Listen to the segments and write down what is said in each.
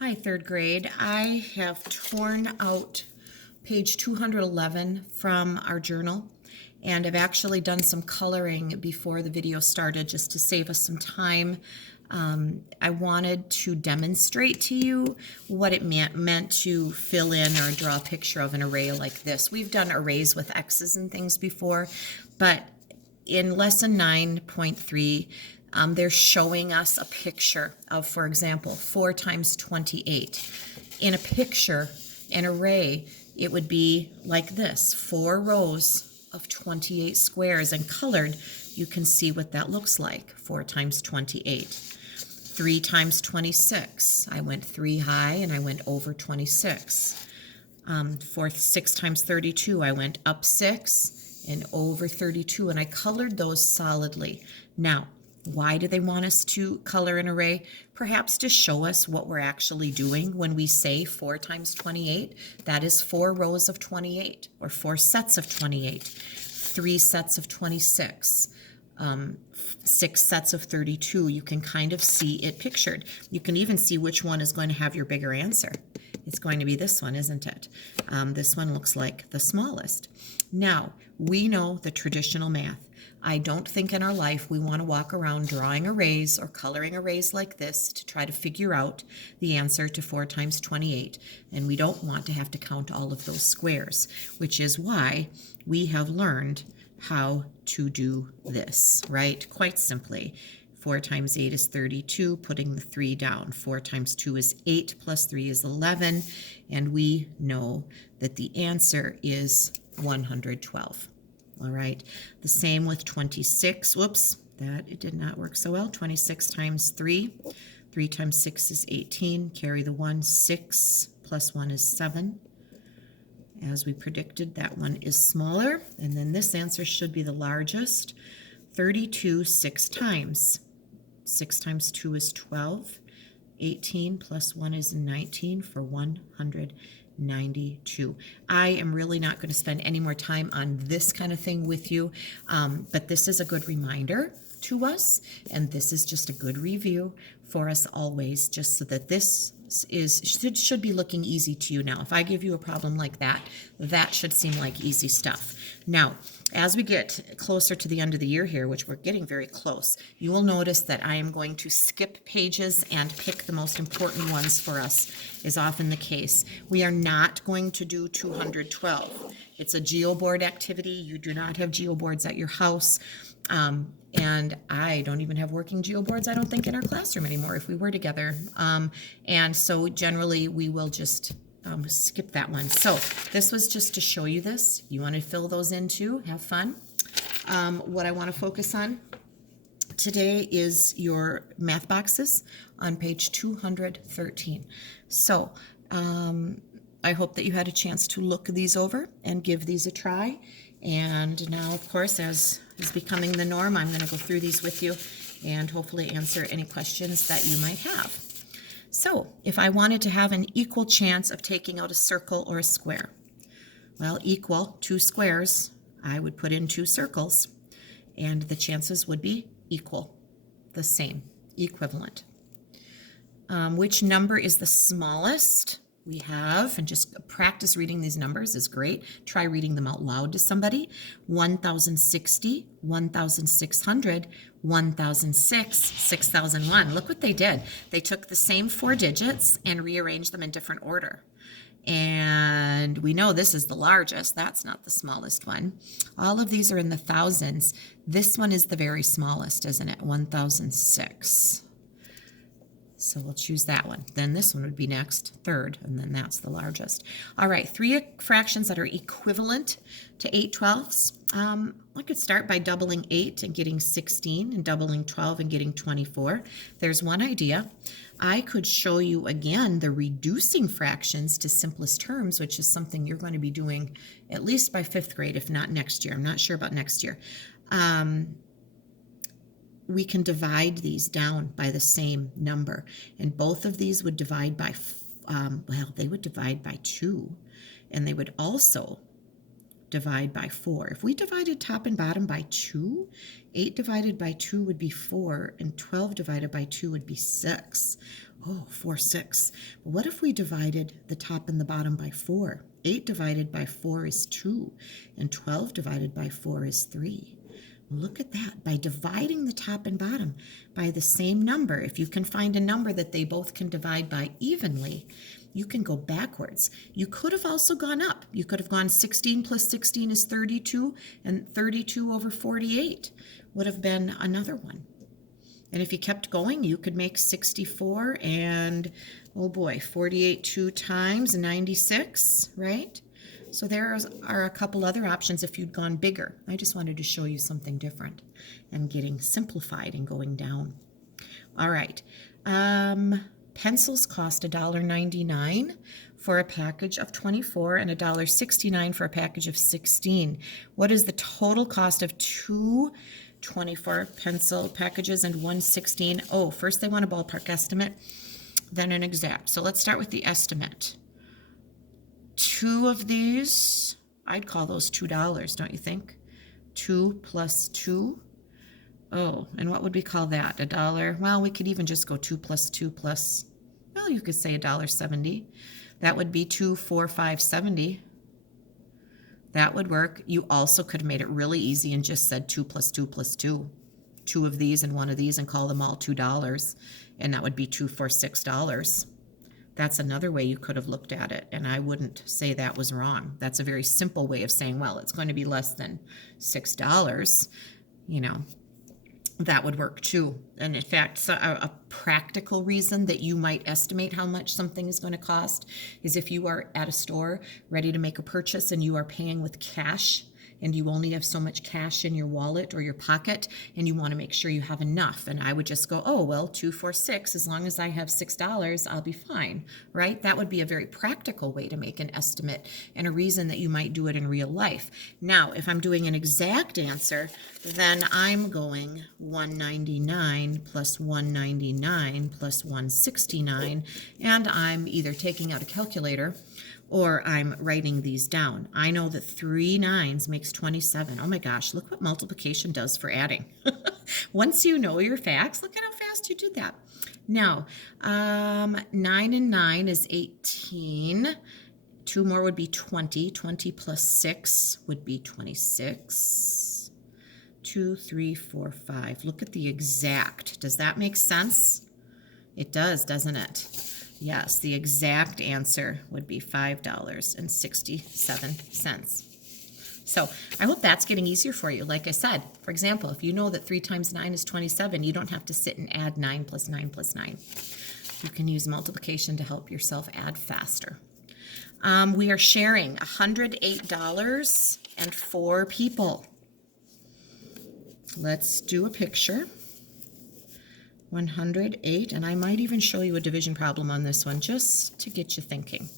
Hi, third grade. I have torn out page 211 from our journal, and I've actually done some coloring before the video started just to save us some time. I wanted to demonstrate to you what it meant to fill in or draw a picture of an array like this. We've done arrays with X's and things before, but in lesson 9.3, they're showing us a picture of, for example, 4 times 28. In a picture, an array, it would be like this, 4 rows of 28 squares, and colored, you can see what that looks like, 4 times 28. 3 times 26, I went 3 high and I went over 26. 6 times 32, I went up 6 and over 32, and I colored those solidly. Now, why do they want us to color an array? Perhaps to show us what we're actually doing when we say 4 times 28. That is 4 rows of 28, or 4 sets of 28, 3 sets of 26, 6 sets of 32. You can kind of see it pictured. You can even see which one is going to have your bigger answer. It's going to be this one, isn't it? This one looks like the smallest. Now, we know the traditional math. I don't think in our life we want to walk around drawing arrays or coloring arrays like this to try to figure out the answer to 4 times 28. And we don't want to have to count all of those squares, which is why we have learned how to do this, right? Quite simply. 4 times 8 is 32, putting the 3 down. 4 times 2 is 8, plus 3 is 11, and we know that the answer is 112. All right, the same with 26. Whoops, it did not work so well. 26 times 3. 3 times 6 is 18. Carry the 1. 6 plus 1 is 7. As we predicted, that one is smaller. And then this answer should be the largest. 32 6 times. 6 times 2 is 12. 18 plus 1 is 19 for 192. I am really not going to spend any more time on this kind of thing with you, but this is a good reminder to us, and this is just a good review for us always, just so that this should be looking easy to you now. If I give you a problem like that, that should seem like easy stuff. Now, as we get closer to the end of the year here, which we're getting very close, you will notice that I am going to skip pages and pick the most important ones for us, is often the case. We are not going to do 212. It's a GeoBoard activity. You do not have GeoBoards at your house. And I don't even have working GeoBoards, I don't think, in our classroom anymore if we were together. And so generally we will just skip that one. So this was just to show you this. You want to fill those in too, have fun. What I want to focus on today is your math boxes on page 213. So I hope that you had a chance to look these over and give these a try. And now, of course, as is becoming the norm, I'm going to go through these with you and hopefully answer any questions that you might have. So, if I wanted to have an equal chance of taking out a circle or a square, well, equal, 2 squares, I would put in 2 circles, and the chances would be equal, the same, equivalent. Which number is the smallest? We have, and just practice reading these numbers is great. Try reading them out loud to somebody. 1,060, 1,600, 1,006, 6,001. Look what they did. They took the same 4 digits and rearranged them in different order. And we know this is the largest. That's not the smallest one. All of these are in the thousands. This one is the very smallest, isn't it? 1,006. So we'll choose that one. Then this one would be next, third, and then that's the largest. All right, 3 fractions that are equivalent to 8/12. I could start by doubling 8 and getting 16, and doubling 12 and getting 24. There's one idea. I could show you again the reducing fractions to simplest terms, which is something you're going to be doing at least by 5th grade, if not next year. I'm not sure about next year. We can divide these down by the same number. And both of these would divide by, they would divide by 2. And they would also divide by 4. If we divided top and bottom by 2, 8 divided by 2 would be 4, and 12 divided by 2 would be 6. Oh, 4, 6. But what if we divided the top and the bottom by 4? 8 divided by 4 is 2, and 12 divided by 4 is 3. Look at that. By dividing the top and bottom by the same number, if you can find a number that they both can divide by evenly, you can go backwards. You could have also gone up. You could have gone 16 plus 16 is 32, and 32 over 48 would have been another one. And if you kept going, you could make 64 and, oh boy, 48 2 times, 96, right? So there are a couple other options if you'd gone bigger. I just wanted to show you something different and getting simplified and going down. All right. Pencils cost $1.99 for a package of 24 and $1.69 for a package of 16. What is the total cost of 2 24 pencil packages and 1 16? Oh, first they want a ballpark estimate, then an exact. So let's start with the estimate. 2 of these, I'd call those $2, don't you think? 2 plus 2. Oh, and what would we call that? $1? Well, we could even just go 2 plus 2 plus, well, you could say $1.70. That would be 2, 4, 5, 70. That would work. You also could have made it really easy and just said 2 plus 2 plus 2. 2 of these and 1 of these and call them all $2. And that would be 2 for $6. That's another way you could have looked at it, and I wouldn't say that was wrong. That's a very simple way of saying, well, it's going to be less than $6. You know, that would work too. And in fact, so a practical reason that you might estimate how much something is going to cost is if you are at a store ready to make a purchase and you are paying with cash, and you only have so much cash in your wallet or your pocket, and you want to make sure you have enough. And I would just go, oh, well, 2 for 6, as long as I have $6, I'll be fine, right? That would be a very practical way to make an estimate and a reason that you might do it in real life. Now, if I'm doing an exact answer, then I'm going 199 plus 199 plus 169, and I'm either taking out a calculator or I'm writing these down. I know that 3 9s makes 27. Oh my gosh, look what multiplication does for adding. Once you know your facts, look at how fast you did that. Now, 9 and 9 is 18. 2 more would be 20. 20 plus 6 would be 26. 2, 3, 4, 5. Look at the exact. Does that make sense? It does, doesn't it? Yes, the exact answer would be $5.67. So I hope that's getting easier for you. Like I said, for example, if you know that 3 times 9 is 27, you don't have to sit and add 9 plus 9 plus 9. You can use multiplication to help yourself add faster. We are sharing $108 and 4 people. Let's do a picture. 108, and I might even show you a division problem on this one just to get you thinking.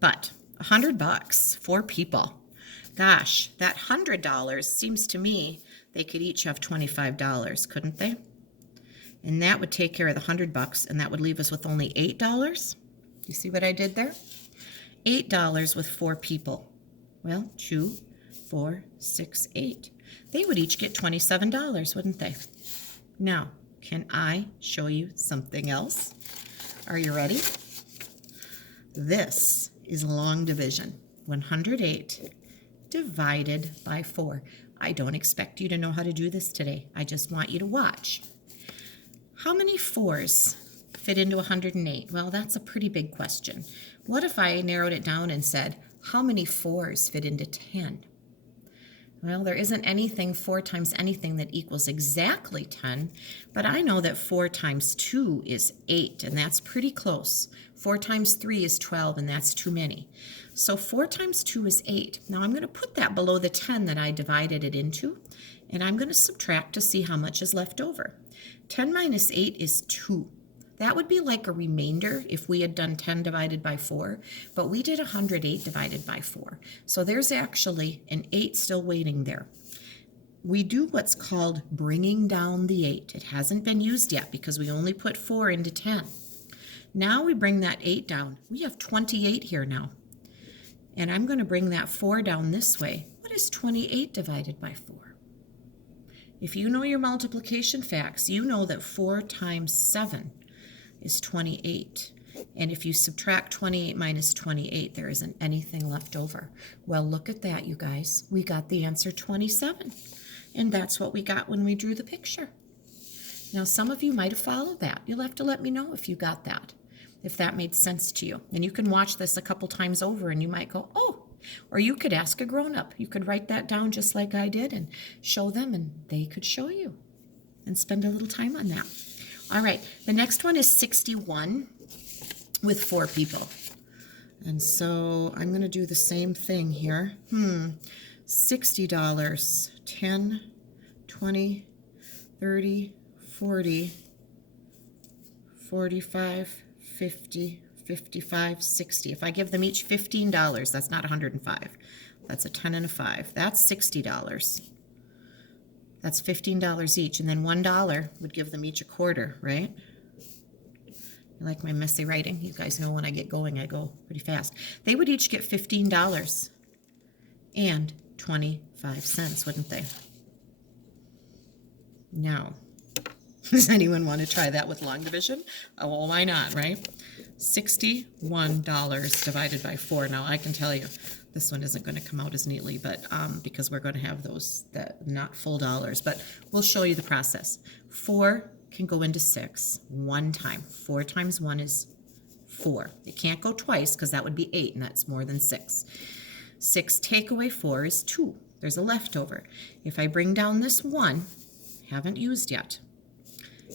But $100, 4 people. Gosh, that $100 seems to me they could each have $25, couldn't they? And that would take care of the $100, and that would leave us with only $8. You see what I did there? $8 with 4 people. Well, 2, 4, 6, 8. They would each get $27, wouldn't they? Now, can I show you something else? Are you ready? This is long division. 108 divided by 4. I don't expect you to know how to do this today. I just want you to watch. How many 4s fit into 108? Well, that's a pretty big question. What if I narrowed it down and said, how many 4s fit into 10? Well, there isn't anything 4 times anything that equals exactly 10, but I know that 4 times 2 is 8, and that's pretty close. 4 times 3 is 12, and that's too many. So 4 times 2 is 8. Now I'm going to put that below the 10 that I divided it into, and I'm going to subtract to see how much is left over. 10 minus 8 is 2. That would be like a remainder if we had done 10 divided by 4, but we did 108 divided by 4. So there's actually an 8 still waiting there. We do what's called bringing down the 8. It hasn't been used yet because we only put 4 into 10. Now we bring that 8 down. We have 28 here now. And I'm going to bring that 4 down this way. What is 28 divided by 4? If you know your multiplication facts, you know that 4 times 7 is 28. And if you subtract 28 minus 28, there isn't anything left over. Well, look at that, you guys. We got the answer 27. And that's what we got when we drew the picture. Now, some of you might have followed that. You'll have to let me know if you got that, if that made sense to you. And you can watch this a couple times over and you might go, oh, or you could ask a grown-up. You could write that down just like I did and show them, and they could show you and spend a little time on that. All right, the next one is 61 with 4 people. And so I'm going to do the same thing here. $60, 10, 20, 30, 40, 45, 50, 55, 60. If I give them each $15, that's not 105. That's a 10 and a 5. That's $60. That's $15 each. And then $1 would give them each a quarter, right? You like my messy writing? You guys know when I get going, I go pretty fast. They would each get $15 and 25 cents, wouldn't they? Now, does anyone want to try that with long division? Oh, well, why not, right? $61 divided by 4. Now, I can tell you, this one isn't going to come out as neatly, but because we're going to have those that not full dollars, but we'll show you the process. 4 can go into 6 one time. 4 times 1 is 4. It can't go twice because that would be 8, and that's more than 6. 6 take away 4 is 2. There's a leftover. If I bring down this 1, haven't used yet,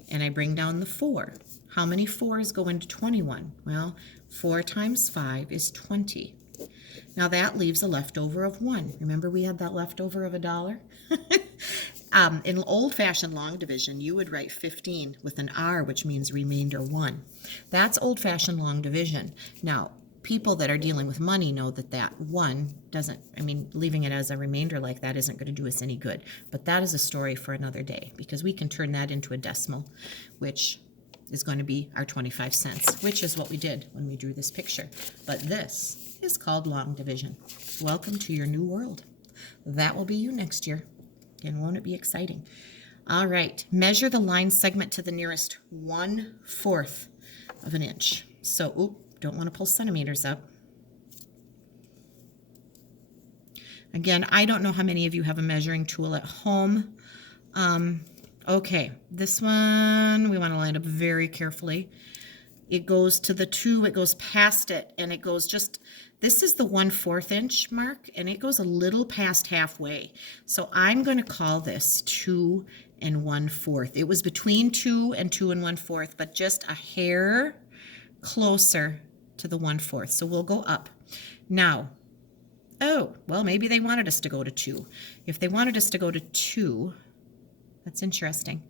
and I bring down the 4, how many 4s go into 21? Well, 4 times 5 is 20. Now that leaves a leftover of 1. Remember we had that leftover of $1? In old-fashioned long division, you would write 15 with an R, which means remainder 1. That's old-fashioned long division. Now, people that are dealing with money know that that 1 doesn't, leaving it as a remainder like that isn't going to do us any good. But that is a story for another day, because we can turn that into a decimal, which is going to be our 25 cents, which is what we did when we drew this picture. But this is called long division. Welcome to your new world. That will be you next year. And won't it be exciting? All right, measure the line segment to the nearest 1/4 of an inch. So, don't want to pull centimeters up. Again, I don't know how many of you have a measuring tool at home. Okay, this one, we want to line up very carefully. It goes to the 2, it goes past it, and it goes just, this is the 1/4 inch mark, and it goes a little past halfway. So I'm going to call this 2 1/4. It was between 2 and 2 1/4, but just a hair closer to the 1/4. So we'll go up. Now, oh, well, maybe they wanted us to go to 2. If they wanted us to go to 2, that's interesting,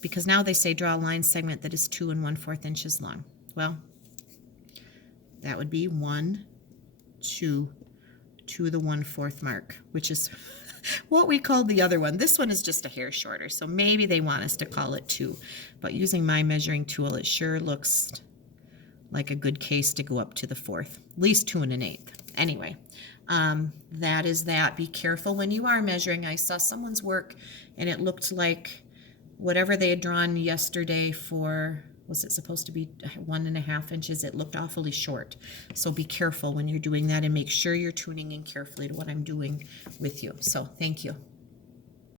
because now they say draw a line segment that is 2 1/4 inches long. Well, that would be 1, 2 to the 1/4 mark, which is what we called the other one. This one is just a hair shorter, so maybe they want us to call it 2. But using my measuring tool, it sure looks like a good case to go up to the 4th, at least 2 1/8. Anyway, that is that. Be careful when you are measuring. I saw someone's work, and it looked like whatever they had drawn yesterday for, was it supposed to be 1.5 inches? It looked awfully short. So be careful when you're doing that, and make sure you're tuning in carefully to what I'm doing with you. So thank you.